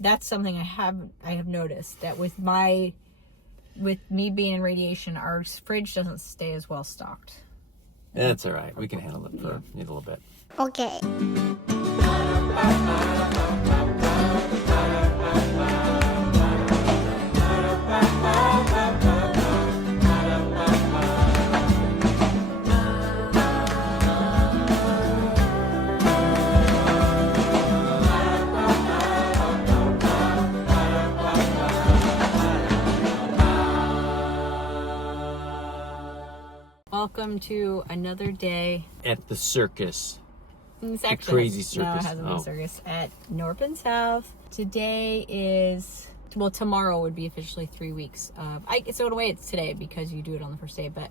That's something I have noticed, that with me being in radiation, our fridge doesn't stay as well stocked. That's all right. We can handle it for a little bit. Okay. Welcome to another day At the circus. It's The actually crazy circus. No, it hasn't been a circus at Knorpp South. Today is, well, tomorrow would be officially 3 weeks of, so in a way it's today because you do it on the first day, but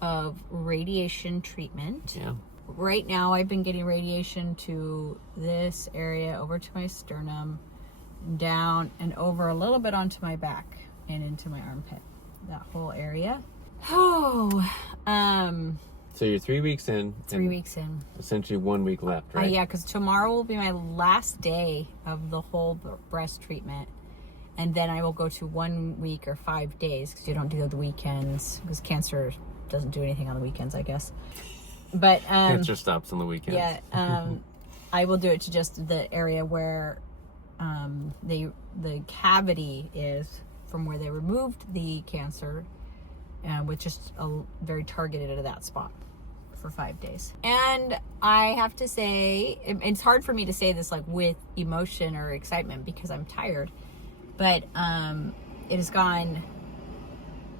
of radiation treatment. Yeah. Right now I've been getting radiation to this area, over to my sternum, down and over a little bit onto my back and into my armpit. That whole area. Oh, So you're 3 weeks in. 3 weeks in. Essentially 1 week left, right? Yeah, because tomorrow will be my last day of the whole breast treatment. And then I will go to 1 week or 5 days, because you don't do the weekends, because cancer doesn't do anything on the weekends, I guess. But cancer stops on the weekends. Yeah, I will do it to just the area where the cavity is, from where they removed the cancer, with just very targeted at that spot for 5 days. And I have to say, it's hard for me to say this like with emotion or excitement because I'm tired, but it has gone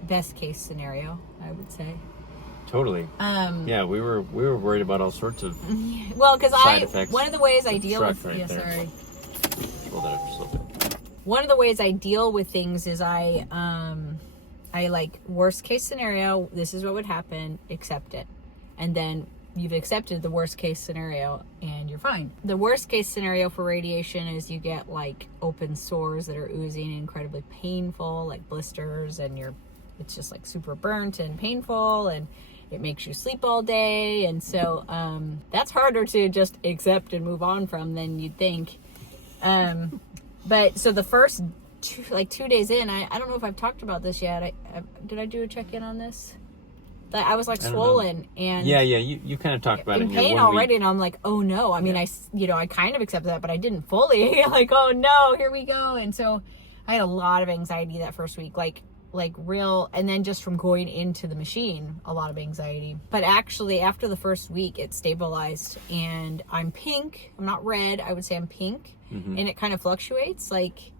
best case scenario, I would say. Totally. Yeah, we were worried about all sorts of well, because side effects. One of the ways I deal with Hold that up just a little bit. One of the ways I deal with things is I like, worst case scenario, this is what would happen, accept it. And then you've accepted the worst case scenario and you're fine. The worst case scenario for radiation is you get like open sores that are oozing, incredibly painful, like blisters, and it's just like super burnt and painful, and it makes you sleep all day. And so that's harder to just accept and move on from than you'd think. But so the first 2 days in, I don't know if I've talked about this yet. Did I do a check-in on this? That I was like swollen and yeah, you kind of talked about in it. pain already, and I'm like, oh no. I mean, I kind of accepted that, but I didn't fully. Like, oh no, here we go. And so I had a lot of anxiety that first week, like real, and then just from going into the machine, a lot of anxiety. But actually, after the first week, it stabilized, and I'm pink. I'm not red. I would say I'm pink, and it kind of fluctuates. Like,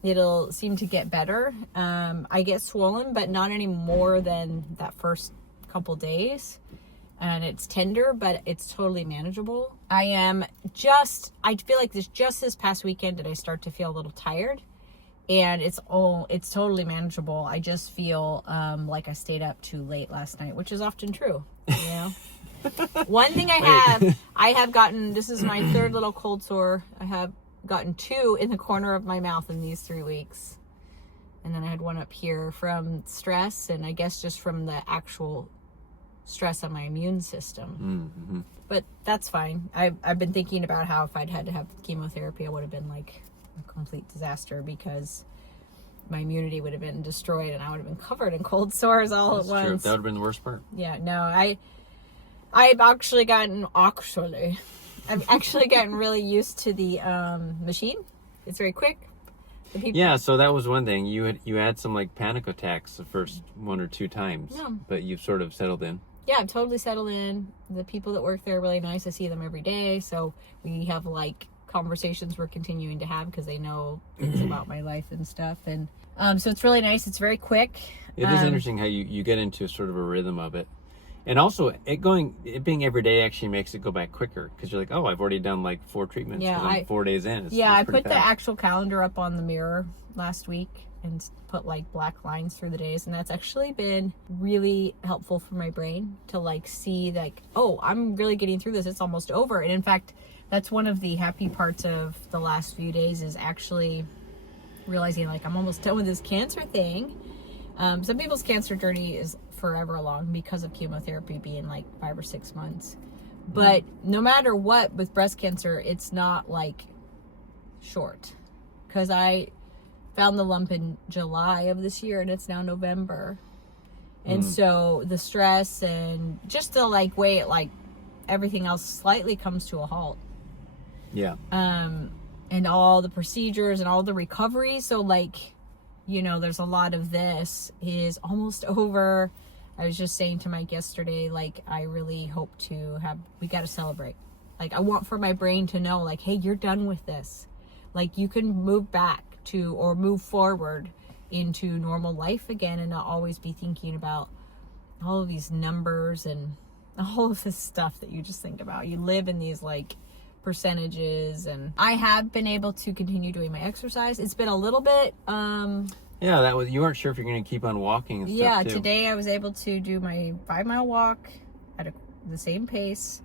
it'll seem to get better. I get swollen, but not any more than that first couple days. And it's tender, but it's totally manageable. I feel like this past weekend did I start to feel a little tired. And it's totally manageable. I just feel like I stayed up too late last night, which is often true, you know? One thing I have gotten, this is my third little cold sore. I have gotten 2 in the corner of my mouth in these 3 weeks, and then I had one up here from stress, and I guess just from the actual stress on my immune system. But that's fine. I've been thinking about how if I'd had to have chemotherapy, it would have been like a complete disaster, because my immunity would have been destroyed and I would have been covered in cold sores all at once. True. That would have been the worst part. Yeah, no, I've actually gotten really used to the machine. It's very quick. Yeah, so that was one thing. You had some like panic attacks the first 1 or 2 times, but you've sort of settled in. Yeah, I've totally settled in. The people that work there are really nice. I see them every day, so we have like conversations we're continuing to have because they know things about my life and stuff. And so it's really nice. It's very quick. It is interesting how you get into sort of a rhythm of it. And also, it being every day actually makes it go back quicker, because you're like, oh, I've already done like 4 treatments. Yeah, I'm 4 days in. I put the actual calendar up on the mirror last week and put like black lines through the days, and that's actually been really helpful for my brain to like see like, oh, I'm really getting through this. It's almost over. And in fact, that's one of the happy parts of the last few days, is actually realizing like I'm almost done with this cancer thing. Some people's cancer journey is forever along because of chemotherapy being like 5 or 6 months. But no matter what, with breast cancer, it's not like short. because I found the lump in July of this year and it's now November. And so the stress and just the like way it like everything else slightly comes to a halt. Yeah. And all the procedures and all the recovery. So like, you know, there's a lot of this is almost over. I was just saying to Mike yesterday, like, I really hope we got to celebrate. Like, I want for my brain to know, like, hey, you're done with this. Like, you can move back to, or move forward into normal life again and not always be thinking about all of these numbers and all of this stuff that you just think about. You live in these, like, percentages, and I have been able to continue doing my exercise. It's been a little bit, yeah, you weren't sure if you're going to keep on walking and stuff, yeah, too. Today I was able to do my 5-mile walk at the same pace.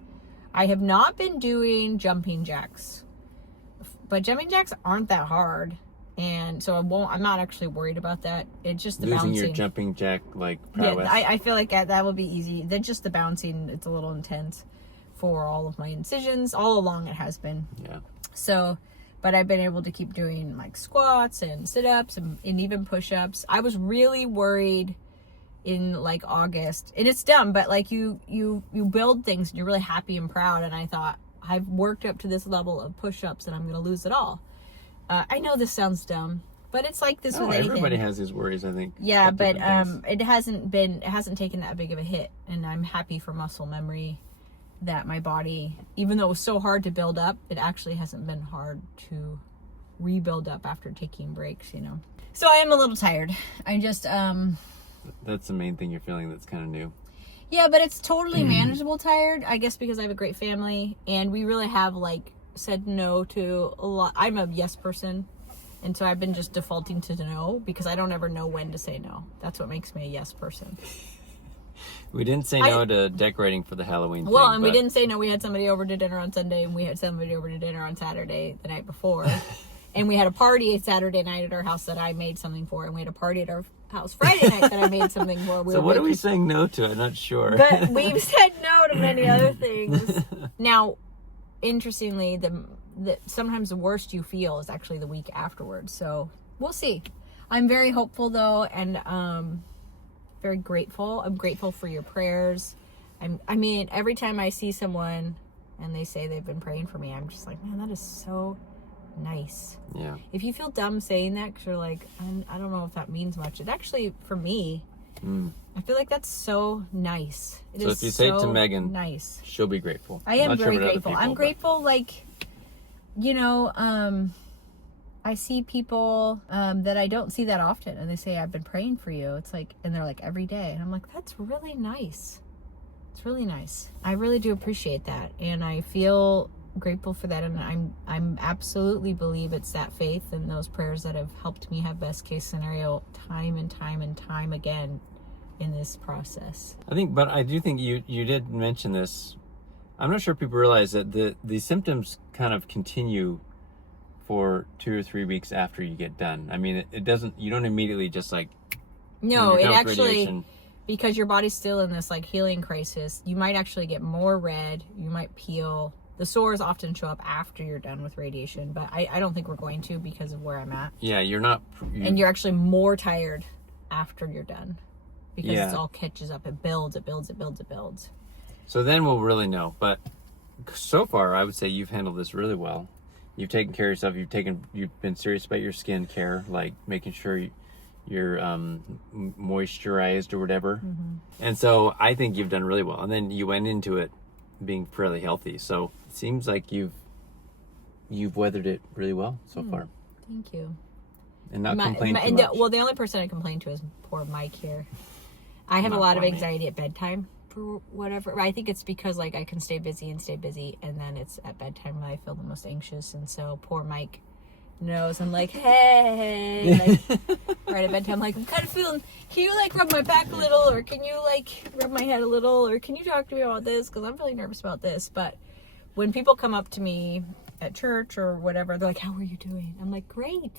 I have not been doing jumping jacks, but jumping jacks aren't that hard, and so I'm not actually worried about that. It's just the Losing bouncing. your jumping jack, like, prowess. Yeah, I feel like that will be easy. Then just the bouncing, it's a little intense for all of my incisions. All along it has been. Yeah. So, but I've been able to keep doing like squats and sit-ups and even push-ups. I was really worried in like August, and it's dumb, but like you build things and you're really happy and proud, and I thought, I've worked up to this level of push-ups and I'm going to lose it all. I know this sounds dumb, but it's like this with anything. Everybody has his worries, I think. Yeah, but it hasn't taken that big of a hit, and I'm happy for muscle memory that my body, even though it was so hard to build up, it actually hasn't been hard to rebuild up after taking breaks, you know. So I am a little tired. I just That's the main thing you're feeling that's kind of new. Yeah, but it's totally manageable tired, I guess, because I have a great family, and we really have like said no to a lot. I'm a yes person, and so I've been just defaulting to no because I don't ever know when to say no. That's what makes me a yes person. We didn't say no to decorating for the Halloween thing. Well, and we didn't say no. We had somebody over to dinner on Sunday, and we had somebody over to dinner on Saturday the night before. And we had a party Saturday night at our house that I made something for, and we had a party at our house Friday night that I made something for. So what are we saying no to? I'm not sure. But we've said no to many other things. Now, interestingly, sometimes the worst you feel is actually the week afterwards. So we'll see. I'm very hopeful though, and very grateful. I'm grateful for your prayers. I mean, every time I see someone and they say they've been praying for me, I'm just like, man, that is so nice. Yeah. If you feel dumb saying that because you're like, I don't know if that means much. It actually, for me, I feel like that's so nice. So if you say it to Megan, nice, she'll be grateful. I am very grateful. I'm grateful, like, you know, I see people that I don't see that often, and they say, I've been praying for you. It's like, and they're like, every day. And I'm like, that's really nice. It's really nice. I really do appreciate that. And I feel grateful for that. And I'm absolutely believe it's that faith and those prayers that have helped me have best case scenario time and time and time again in this process. But I do think you did mention this. I'm not sure people realize that the symptoms kind of continue for 2 or 3 weeks after you get done. I mean, you don't immediately just like, no, it actually, radiation. Because your body's still in this like healing crisis, you might actually get more red, you might peel. The sores often show up after you're done with radiation, but I don't think we're going to because of where I'm at. Yeah, you're not. And you're actually more tired after you're done because it all catches up. It builds. So then we'll really know. But so far, I would say you've handled this really well. You've taken care of yourself. You've been serious about your skin care, like making sure you're moisturized or whatever. And so I think you've done really well. And then you went into it being fairly healthy. So it seems like you've weathered it really well so far. Thank you. And not complain too much. Well, the only person I complain to is poor Mike here. I have a lot of anxiety at bedtime for whatever. I think it's because like I can stay busy, and then it's at bedtime when I feel the most anxious. And so poor Mike knows. I'm like, hey, like right at bedtime, like I'm kind of feeling. Can you like rub my back a little, or can you like rub my head a little, or can you talk to me about this? Because I'm really nervous about this. But when people come up to me at church or whatever, they're like, how are you doing? I'm like, great.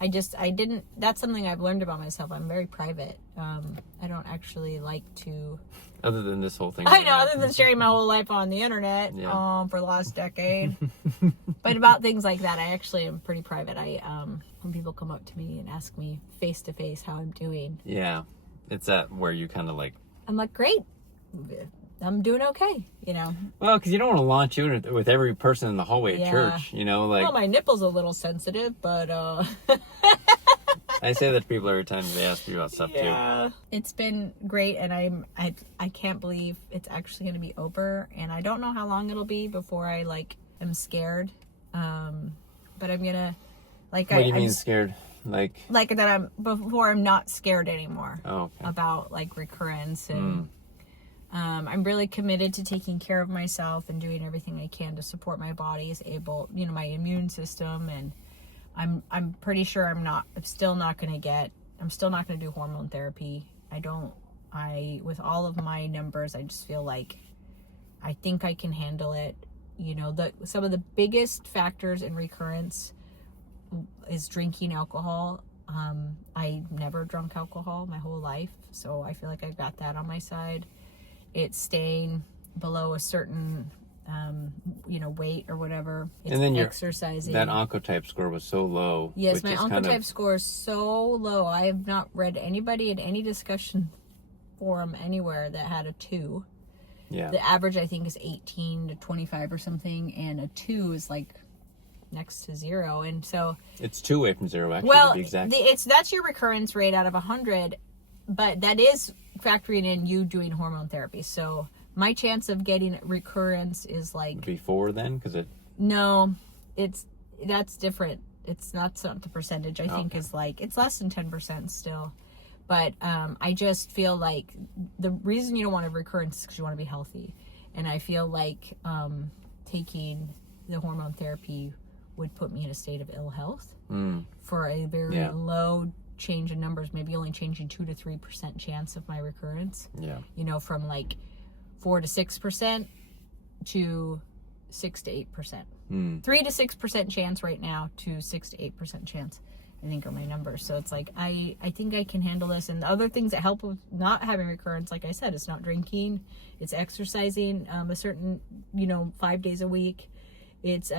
that's something I've learned about myself. I'm very private. I don't actually like to, Other than this whole thing. I know, other than sharing my whole life on the internet, for the last decade. But about things like that, I actually am pretty private. When people come up to me and ask me face to face how I'm doing. Yeah. It's that where you kind of like, I'm like, great. I'm doing okay, Well, because you don't want to launch you with every person in the hallway at church, like. Well, my nipple's a little sensitive, but I say that to people every time they ask me about stuff too. It's been great, and I can't believe it's actually going to be over, and I don't know how long it'll be before I am scared. But I'm gonna What do you mean scared? Like that before I'm not scared anymore. Oh, okay. About recurrence and. I'm really committed to taking care of myself and doing everything I can to support my body's my immune system, and I'm pretty sure I'm still not going to do hormone therapy. With all of my numbers, I just feel like I think I can handle it. Some of the biggest factors in recurrence is drinking alcohol. I never drunk alcohol my whole life, so I feel like I've got that on my side. It's staying below a certain, weight or whatever. It's and then exercising. That oncotype score was so low. Yes, my oncotype score is so low. I have not read anybody in any discussion forum anywhere that had a 2. Yeah. The average, I think, is 18 to 25 or something, and a 2 is next to 0. And so it's 2 away from 0, actually, well, to be exact. That's your recurrence rate out of 100, but that is factoring in you doing hormone therapy. So my chance of getting recurrence is before then, no, that's different. It's not the percentage. I think is it's less than 10% still. But I just feel like the reason you don't want a recurrence is because you want to be healthy, and I feel like taking the hormone therapy would put me in a state of ill health for a very low change in numbers, maybe only changing 2 to 3% chance of my recurrence. Yeah. From 4 to 6% to 6 to 8%. 3 to 6% chance right now to 6 to 8% chance, I think, are my numbers. So it's I think I can handle this. And the other things that help with not having recurrence, like I said, it's not drinking, it's exercising a certain 5 days a week, it's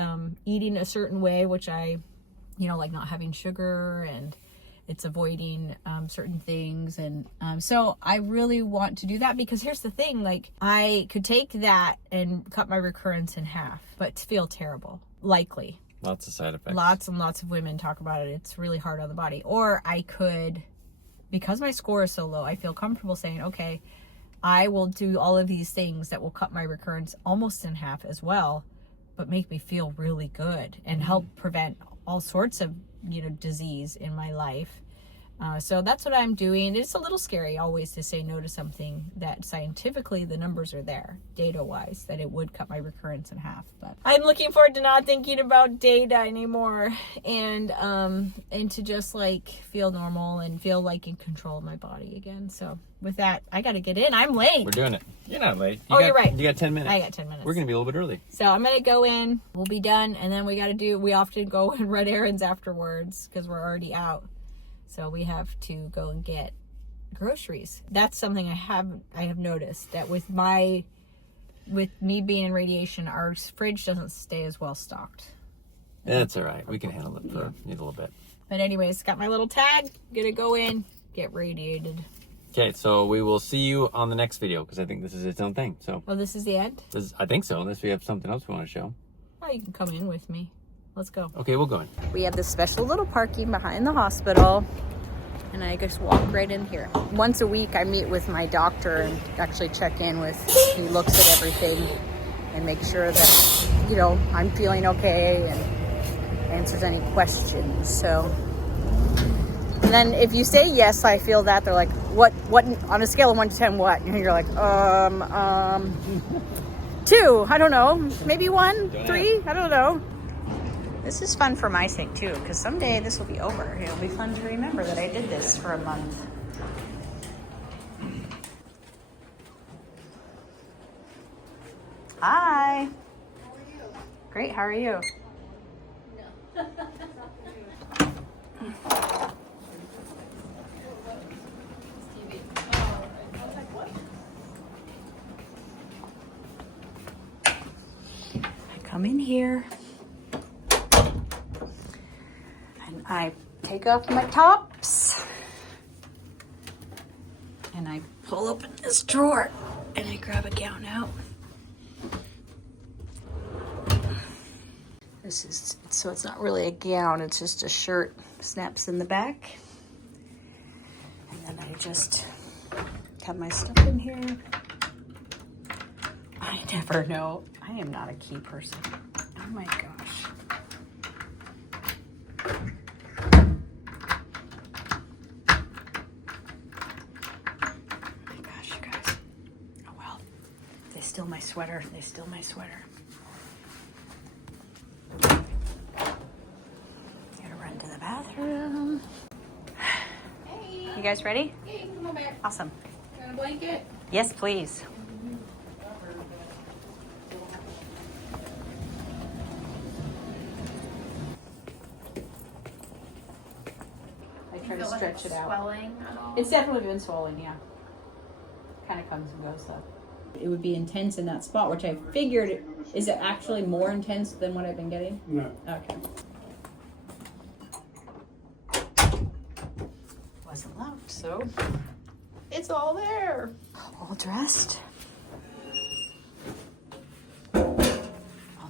eating a certain way, which I not having sugar, and it's avoiding certain things. And so I really want to do that, because here's the thing, I could take that and cut my recurrence in half, but feel terrible, likely. Lots of side effects. Lots and lots of women talk about it. It's really hard on the body. Or I could, because my score is so low, I feel comfortable saying, okay, I will do all of these things that will cut my recurrence almost in half as well, but make me feel really good and help prevent all sorts of disease in my life. So that's what I'm doing. It's a little scary always to say no to something that scientifically the numbers are there, data-wise, that it would cut my recurrence in half. But I'm looking forward to not thinking about data anymore, and to just feel normal and feel in control of my body again. So with that, I got to get in. I'm late. We're doing it. You're not late. You're right. You got 10 minutes. I got 10 minutes. We're going to be a little bit early. So I'm going to go in. We'll be done. And then we often go and run errands afterwards because we're already out. So we have to go and get groceries. That's something I have noticed, that with me being in radiation, our fridge doesn't stay as well stocked. That's all right. We can handle it for a little bit. But anyways, got my little tag. Gonna go in, get radiated. Okay, so we will see you on the next video, because I think this is its own thing. So. Oh, this is the end? I think so, unless we have something else we want to show. Oh, you can come in with me. Let's go. Okay, we'll go in. We have this special little parking behind the hospital, and I just walk right in here. Once a week, I meet with my doctor and actually check in with, he looks at everything and make sure that, I'm feeling okay, and answers any questions. So, and then if you say yes, I feel that, they're like, what, on a scale of 1 to 10, what? And you're like, 2, I don't know, maybe 1, 3, I don't know. This is fun for my sake too, because someday this will be over. It'll be fun to remember that I did this for a month. Hi. How are you? Great, how are you? No. come in here and I take off my tops and I pull open this drawer and I grab a gown out. This is, so it's not really a gown, it's just a shirt, snaps in the back. And then I just have my stuff in here. I never know. I am not a key person. Oh my gosh. Oh my gosh, you guys. Oh well. They steal my sweater. They steal my sweater. Gotta run to the bathroom. Hey. You guys ready? Hey, come on back. Awesome. Got a blanket? Yes, please. I try to stretch it out. Swelling at all? It's definitely been swollen, yeah. Kind of comes and goes though. It would be intense in that spot, which I figured. Is it actually more intense than what I've been getting? No. Okay. Wasn't locked, so it's all there. All dressed. All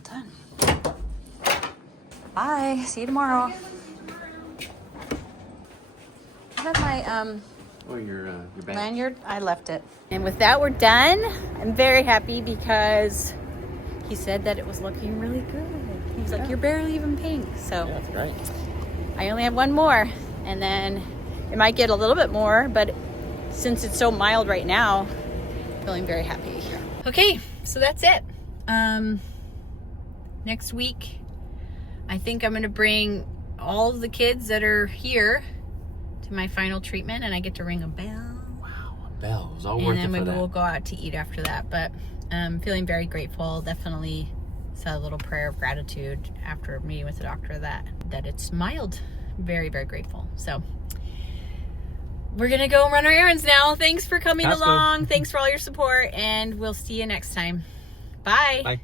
done. Bye. See you tomorrow. I have my Oh, your bag. lanyard. I left it. And with that, we're done. I'm very happy because he said that it was looking really good. He was like, "You're barely even pink." So Yeah, that's right. I only have one more, and then it might get a little bit more, but since it's so mild right now, I'm feeling very happy. Okay, so that's it. Next week, I think I'm gonna bring all of the kids that are here to my final treatment, and I get to ring a bell. Wow, a bell. It was all And worth then it for maybe that. we'll go out to eat after that. But I'm feeling very grateful. Definitely said a little prayer of gratitude after meeting with the doctor that it's mild. Very, very grateful. So we're gonna go run our errands now. Thanks for coming Let's go. along. Thanks for all your support, and we'll see you next time. Bye. Bye.